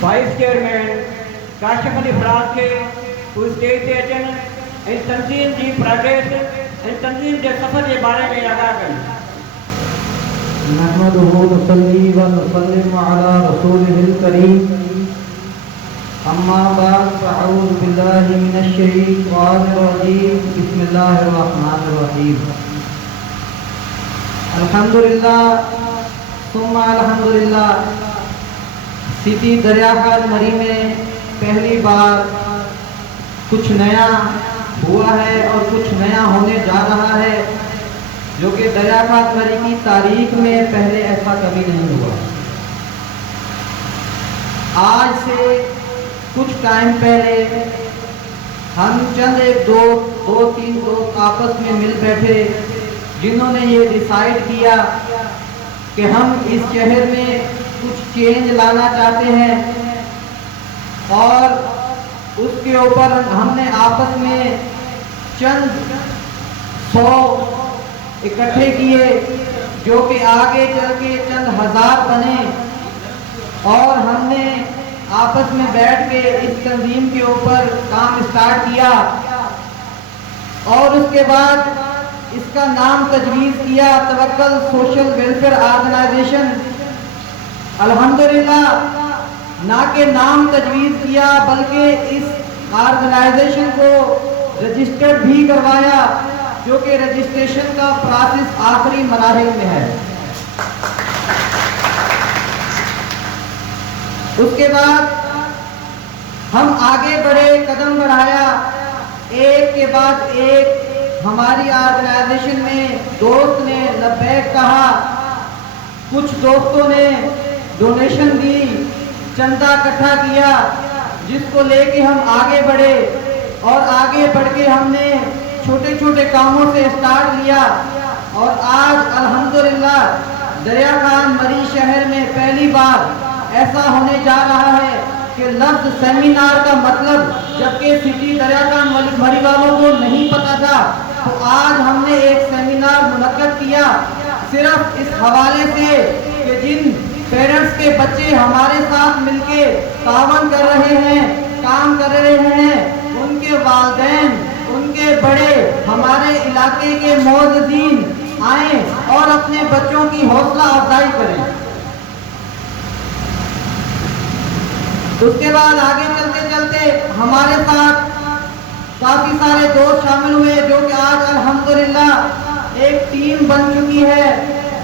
Vice Chairman Kashif Ali Farage to stage the attendance and Tanzim ji progress and Tanzim के सफर के बारे में आगाह करें। नहमदुहु व नसल्ली व नसल्लिमु अला रसूलिहिल करीम। अम्मा बाद फअऊज़ु बिल्लाहि मिनश शैतानिर रजीम। बिस्मिल्लाहिर रहमानिर रहीम। अल्हम्दुलिल्लाह सुम्मा अल्हम्दुलिल्लाह। सिटी दरियाखान मरी में पहली बार कुछ नया हुआ है और कुछ नया होने जा रहा है, जो कि दरियाखान मरी की तारीख में पहले ऐसा कभी नहीं हुआ। आज से कुछ टाइम पहले हम चंद एक दो तीन दोस्त आपस में मिल बैठे, जिन्होंने ये डिसाइड किया कि हम इस शहर में कुछ चेंज लाना चाहते हैं, और उसके ऊपर हमने आपस में चंद 100 इकट्ठे किए, जो कि आगे चल के चंद हजार बने, और हमने आपस में बैठ के इस तंजीम के ऊपर काम स्टार्ट किया। और उसके बाद इसका नाम तजवीज़ किया तवक्कल सोशल वेलफेयर ऑर्गेनाइजेशन। अल्हम्दुलिल्लाह ना के नाम तजवीज़ किया, बल्कि इस ऑर्गेनाइजेशन को रजिस्टर्ड भी करवाया, जो कि रजिस्ट्रेशन का प्रोसेस आखिरी मराहिल में है। उसके बाद हम आगे बढ़े, कदम बढ़ाया, एक के बाद एक हमारी ऑर्गेनाइजेशन में दोस्त ने लब्बैक कहा, कुछ दोस्तों ने डोनेशन दी, चंदा इकट्ठा किया, जिसको लेके हम आगे बढ़े, और आगे बढ़ के हमने छोटे छोटे कामों से स्टार्ट लिया। और आज अल्हम्दुलिल्लाह दरियाखान मरी शहर में पहली बार ऐसा होने जा रहा है कि लफ्ज़ सेमिनार का मतलब, जबकि सिटी दरियाखान मरी वालों को नहीं पता था, तो आज हमने एक सेमिनार मुनक्कद किया सिर्फ इस हवाले से कि जिन पेरेंट्स के बच्चे हमारे साथ मिलके तावन कर रहे हैं, काम कर रहे हैं, उनके वालिदैन, उनके बड़े हमारे इलाके के मौजूदीन आए और अपने बच्चों की हौसला अफजाई करें। उसके बाद आगे चलते चलते हमारे साथ काफी सारे दोस्त शामिल हुए, जो कि आज अल्हम्दुलिल्लाह एक टीम बन चुकी है,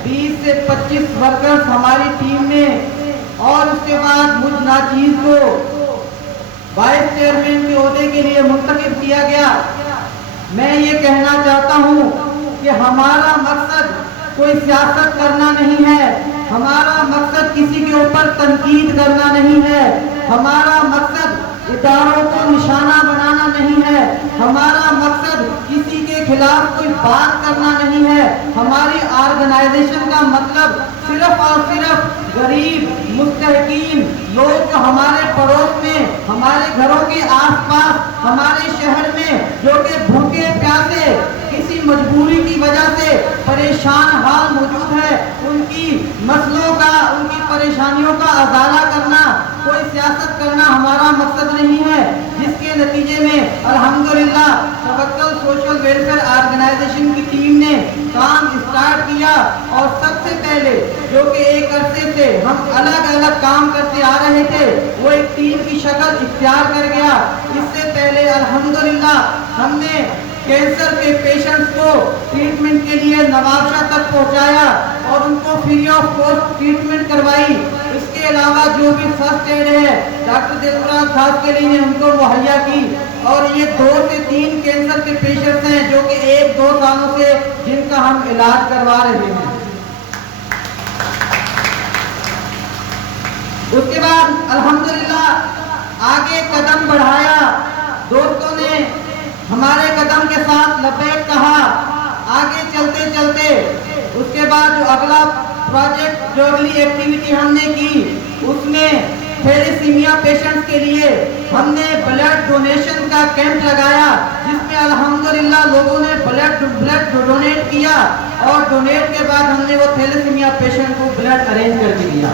20 से 25 वर्कर्स हमारी टीम में। और उसके बाद मुझ नाचीज को वाइस चेयरमैन के ओहदे के लिए मुंतखब किया गया। मैं ये कहना चाहता हूँ कि हमारा मकसद कोई सियासत करना नहीं है, हमारा मकसद किसी के ऊपर तनकीद करना नहीं है, हमारा मकसद इदारों को निशाना बनाना नहीं है, हमारा मकसद किसी के खिलाफ कोई बात करना नहीं है। हमारी ऑर्गेनाइजेशन का मतलब सिर्फ और सिर्फ गरीब मुस्तहकीन लोग जो हमारे पड़ोस में, हमारे घरों के आसपास, हमारे शहर में, जो कि भूखे प्यासे किसी मजबूरी की वजह से परेशान हाल मौजूद है, उनकी मसलों का, उनकी परेशानियों का अजाला करना, कोई सियासत करना हमारा मकसद नहीं है। जिसके नतीजे में अल्हम्दुलिल्लाह तवक्कल सोशल वेलफेयर ऑर्गेनाइजेशन की टीम ने काम स्टार्ट किया। और सबसे पहले जो कि एक अरसे से हम अलग अलग काम करते आ रहे थे, वो एक टीम की शक्ल इख्तियार कर गया। इससे पहले अल्हम्दुलिल्लाह हमने कैंसर के पेशेंट्स को ट्रीटमेंट के लिए नवाबशाह तक पहुंचाया और उनको फ्री ऑफ कॉस्ट ट्रीटमेंट करवाई। इसके अलावा जो भी फर्स्ट एड है डॉक्टर दिलराज खास के लिए उनको मुहैया की। और ये 2 से 3 कैंसर के पेशेंट्स हैं, जो कि 1-2 सालों से जिनका हम इलाज करवा रहे हैं। उसके बाद अल्हम्दुलिल्लाह आगे कदम बढ़ाया, दोस्तों ने हमारे कदम के साथ लबैक कहा। आगे चलते चलते उसके बाद जो अगला प्रोजेक्ट, जो अगली एक्टिविटी हमने की, उसमें थैलेसीमिया पेशेंट्स के लिए हमने ब्लड डोनेशन का कैंप लगाया, जिसमें अल्हम्दुलिल्लाह लोगों ने ब्लड डोनेट किया। और डोनेट के बाद हमने वो थैलेसीमिया पेशेंट को ब्लड अरेंज करके दिया।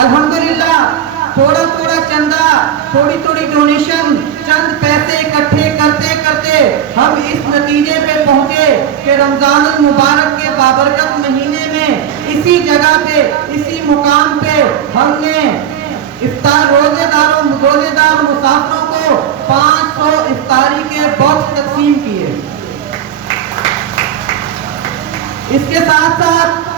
अल्हम्दुलिल्लाह थोड़ा थोड़ा चंदा, थोड़ी थोड़ी डोनेशन, चंद पैसे इकट्ठे करते करते हम इस नतीजे पे पहुंचे कि रमजानुल मुबारक के बाबरकत महीने में इसी जगह पे, इसी मुकाम पे हमने इफ्तार रोजेदार मुसाफिरों को 500 इफ्तारी के बॉक्स तकसीम किए। इसके साथ साथ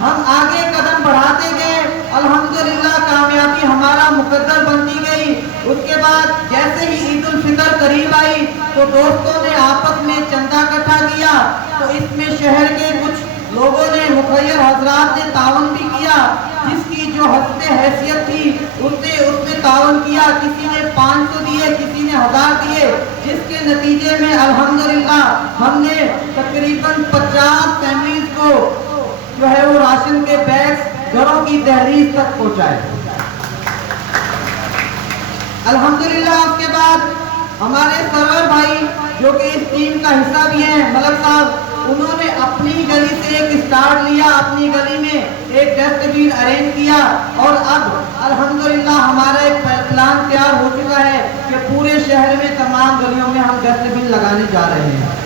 हम आगे कदम बढ़ाते गए, अल्हम्दुलिल्लाह कामयाबी हमारा मुकद्दर बनती गई। उसके बाद जैसे ही ईद उल फितर करीब आई तो दोस्तों ने आपस में चंदा इकट्ठा किया, तो इसमें शहर के कुछ लोगों ने, मुखैर हजरात ने तावन भी किया। जिसकी जो हस्ते हैसियत थी उसने तावन किया। किसी ने 500 दिए, किसी ने 1000 दिए, जिसके नतीजे में अल्हम्दुलिल्लाह हमने तकरीबन 50 फैमिलीज को जो है वो राशन के बैग्स घरों की दहलीज तक पहुंचाए। अल्हम्दुलिल्लाह उसके बाद हमारे सरवर भाई जो कि इस टीम का हिस्सा भी हैं, मलक साहब, उन्होंने अपनी गली से एक स्टार्ट लिया, अपनी गली में एक डस्टबिन अरेंज किया और अब अल्हम्दुलिल्लाह हमारा एक प्लान तैयार हो चुका है कि पूरे शहर में तमाम गलियों में हम डस्टबिन लगाने जा रहे हैं।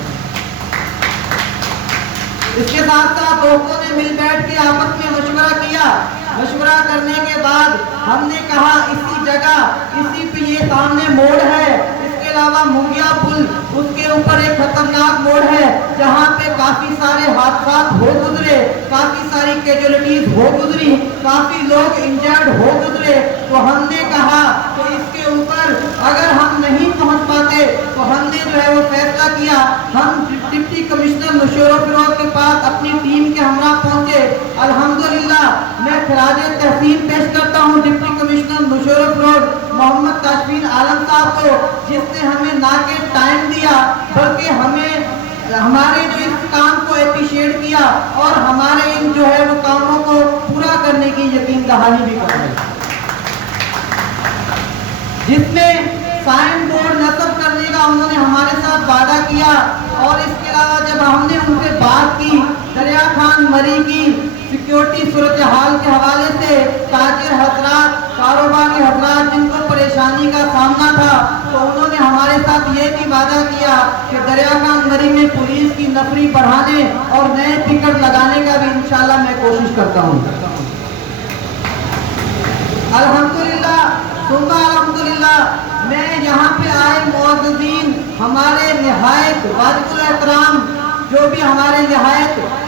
इसके साथ साथ दोस्तों ने मिल बैठ के आपस में मशवरा किया। मशवरा करने के बाद हमने कहा इसी जगह, इसी पे ये सामने मोड़ है, इसके अलावा मुंगिया पुल, उसके ऊपर एक खतरनाक मोड़ है जहाँ पे काफी सारे हादसा हो गुजरे, काफी सारी कैजुअलिटीज हो गुजरी, काफी लोग इंजर्ड हो गुजरे। तो हमने कहा तो इसके ऊपर अगर हम नहीं पहुँच पाते तो हमने जो है वो फैसला किया, हम डिप्टी कमिश्नर नशोर फिरोज के पास अपनी टीम के हमरा पहुंचे। अल्हम्दुलिल्लाह मैं खराजे तहसीन पेश करता हूं डिप्टी कमिश्नर नशोर फिरोज मोहम्मद ताशफीन आलम साहब को, जिसने हमें ना के टाइम दिया बल्कि हमें हमारे जो इस काम को एप्रिशिएट किया और हमारे इन जो है वो कामों को पूरा करने की यकीन दहानी भी कराई, जिसमें साइन बोर्ड नस्ब करने का उन्होंने हमारे साथ वादा किया। और इसके अलावा जब हमने उनसे बात की दरिया खान मरी की सिक्योरिटी सूरत हाल के हवाले से, ताजिर हजरात, कारोबारी हजरात जिनको परेशानी का सामना था, तो उन्होंने हमारे साथ ये भी वादा किया कि दरिया खान मरी में पुलिस की नफरी बढ़ाने और नए टिकट लगाने का भी इंशाल्लाह मैं कोशिश करता हूँ। अल्हम्दुलिल्लाह सुम्मा अल्हम्दुलिल्लाह मैं यहाँ पे आए मुअज़्ज़िज़ीन, हमारे निहायत वाजिबुल एहतराम जो भी हमारे निहायत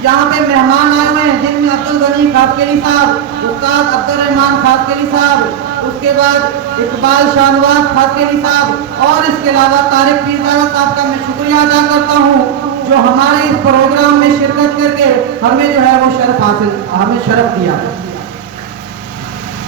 यहाँ पे मेहमान आए हुए हैं, जिनमें अब्दुल गनी खासकेली साहब, उस्ताद अब्दुल रहमान खासकेली साहब, उसके बाद इकबाल शाहनवाज खासकेली साहब और इसके अलावा तारिक पीरजादा साहब का मैं शुक्रिया अदा करता हूँ जो हमारे इस प्रोग्राम में शिरकत करके हमें जो है वो हमें शरफ दिया।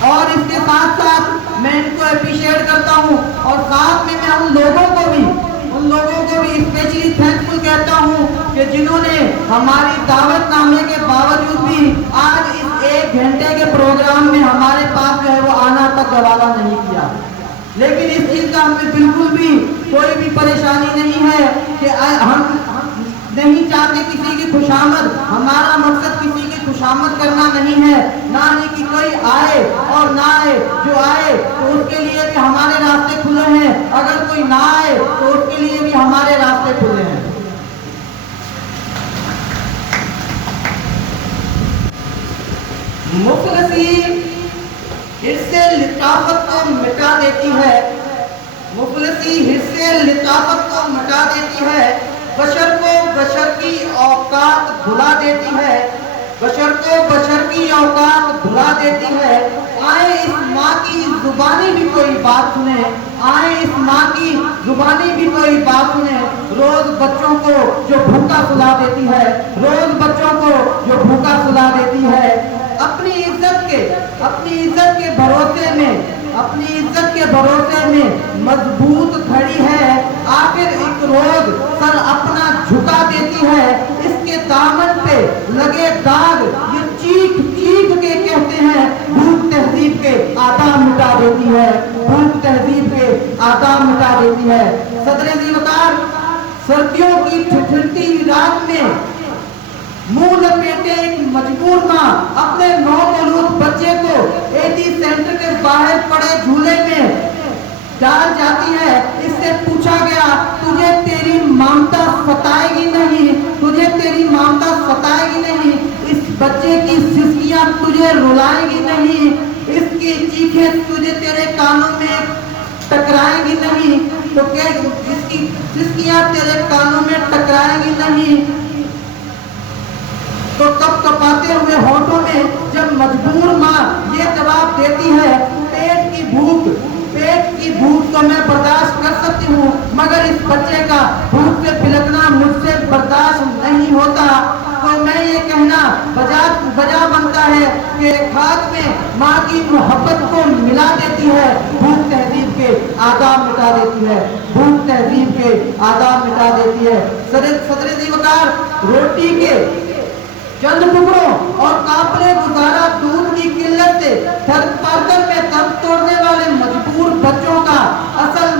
और इसके साथ साथ मैं इनको अप्रिशिएट करता हूँ और साथ में मैं उन लोगों को भी स्पेशली थैंकफुल कहता हूँ कि जिन्होंने हमारी दावतनामे के बावजूद भी आज इस 1 घंटे के प्रोग्राम में हमारे पास जो है वो आना तक गवारा नहीं किया। लेकिन इस चीज का हमें बिल्कुल भी कोई भी परेशानी नहीं है कि हम नहीं चाहते किसी की खुशामद, हमारा मकसद किसी की खुशामद करना नहीं है, ना ही कि कोई आए और ना आए, जो आए तो उसके लिए भी हमारे रास्ते खुले हैं, अगर कोई ना आए तो उसके लिए भी हमारे रास्ते खुले हैं। मुखलसी हिस्से लिताफत को मिटा देती है, मुखलसी हिस्से लिताफत को मिटा देती है, बशर को बशर की औकात भुला देती है, बशर को बशर की औकात भुला देती है। आए इस माँ की जुबानी भी कोई बात सुने, आए इस माँ की जुबानी भी कोई बात सुने। रोज बच्चों को जो भूखा सुला देती है, रोज बच्चों को जो भूखा सुला देती है। अपनी इज्जत के भरोसे में, अपनी इज्जत के भरोसे में मजबूत खड़ी है, आखिर एक रोज सर अपना झुका देती है। इसके दामन पे लगे दाग ये चीख चीख के कहते हैं, भूख तहजीब के आदाब मिटा देती है, भूख तहजीब के आदाब मिटा देती है। सदर ज़िलकार सर्दियों की ठिठुरती रात में मुंह लपेटे एक मजबूर माँ अपने 9 मौलूद बच्चे को एक बाहर पड़े झूले में डाल जाती है। इससे पूछा गया, तुझे तेरी ममता सताएगी नहीं, तुझे तेरी ममता सताएगी नहीं, इस बच्चे की सिसकियां तुझे रुलाएगी नहीं, इसकी चीखें तुझे तेरे कानों में टकराएगी नहीं, तो क्या इसकी सिसकियां तेरे कानों में टकराएगी नहीं। तो कब कपाते हुए होठों में जब मजबूर माँ ये जवाब देती है, पेट की भूख तो मैं बर्दाश्त कर सकती हूँ, मगर इस बच्चे का भूख से बिलखना मुझसे बर्दाश्त नहीं होता, तो मैं ये कहना बजा बनता है कि खाक में माँ की मोहब्बत को मिला देती है, भूख तहजीब के आदाब मिटा देती है, भूख तहजीब के आदाब मिटा देती है। सदर वकार रोटी के चंद टुकड़ों और काफले गुजारा दूध की किल्लत से दर्द पाकर में दम तोड़ने वाले मजबूर बच्चों का असल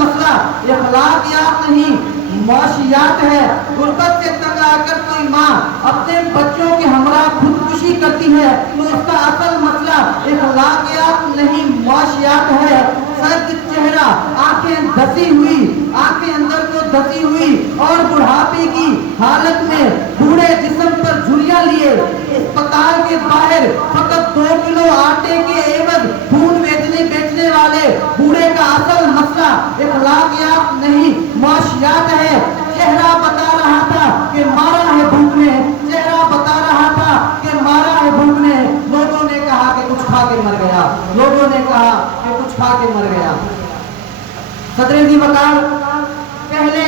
मसला अखलाकियात नहीं, मुआशियात है। गुर्बत से तंग आकर कोई माँ अपने बच्चों के हमरा खुदकुशी करती है, तो उसका असल मसला अखलाकियात नहीं, मुआशियात है। सर्द चेहरा, आंखें धसी हुई, आंखें अंदर को धसी हुई और बुढ़ापे की हालत में बूढ़े जिस्म पर झुर्रियां लिए अस्पताल के बाहर फकत 2 किलो आटे के एवज खून बेचने वाले बूढ़े का असल मसला अखलाकियात नहीं, मुआशियात है। चेहरा बता रहा था कि मारा है भूख ने, चेहरा बता रहा था कि मारा है भूख ने। लोगों ने कहा कि कुछ खा के मर गया, लोगों ने कहा कि कुछ खा के मर गया। सदर वकार पहले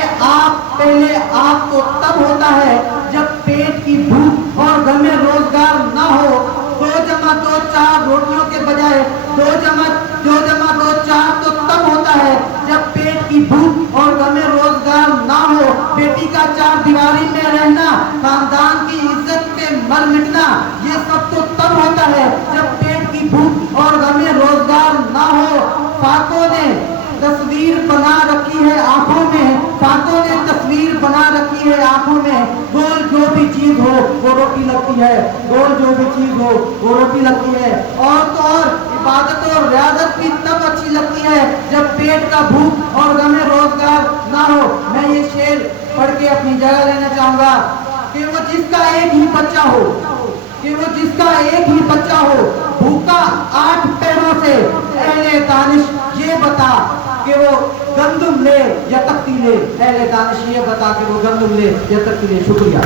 आप तो तब होता है जब पेट की भूख और घर में रोजगार ना हो। 2 जमा 2 4 रोटियों के बजाय 2 जमा 2 4 तो तब होता है जब पेट की भूख और घर में रोजगार ना हो। बेटी का 4 दीवारी में रहना, खानदान की इज्जत पे मर मिटना, ये सब तो तब होता है जब पेट की भूख और घर में रोजगार ना हो। फाकों ने तस्वीर बना रखी है आंखों में, फाकों ने तस्वीर बना रखी है आंखों में। गोल जो भी चीज हो वो रोटी लगती है, गोल जो भी चीज हो वो रोटी लगती है। और तो और इबादत और रियाजत भी तब अच्छी लगती है जब पेट का भूख और घर में रोजगार ना हो। मैं ये शेर पढ़ के अपनी जगह लेना चाहूंगा कि वो जिसका एक ही बच्चा हो, कि वो जिसका एक ही बच्चा हो, भूखा 8 पैरों से, अहले दानिश ये बता कि वो गंदुम ले या तख्ती ले, अहले दानिश ये बता कि वो गंदुम ले या तख्ती ले। शुक्रिया।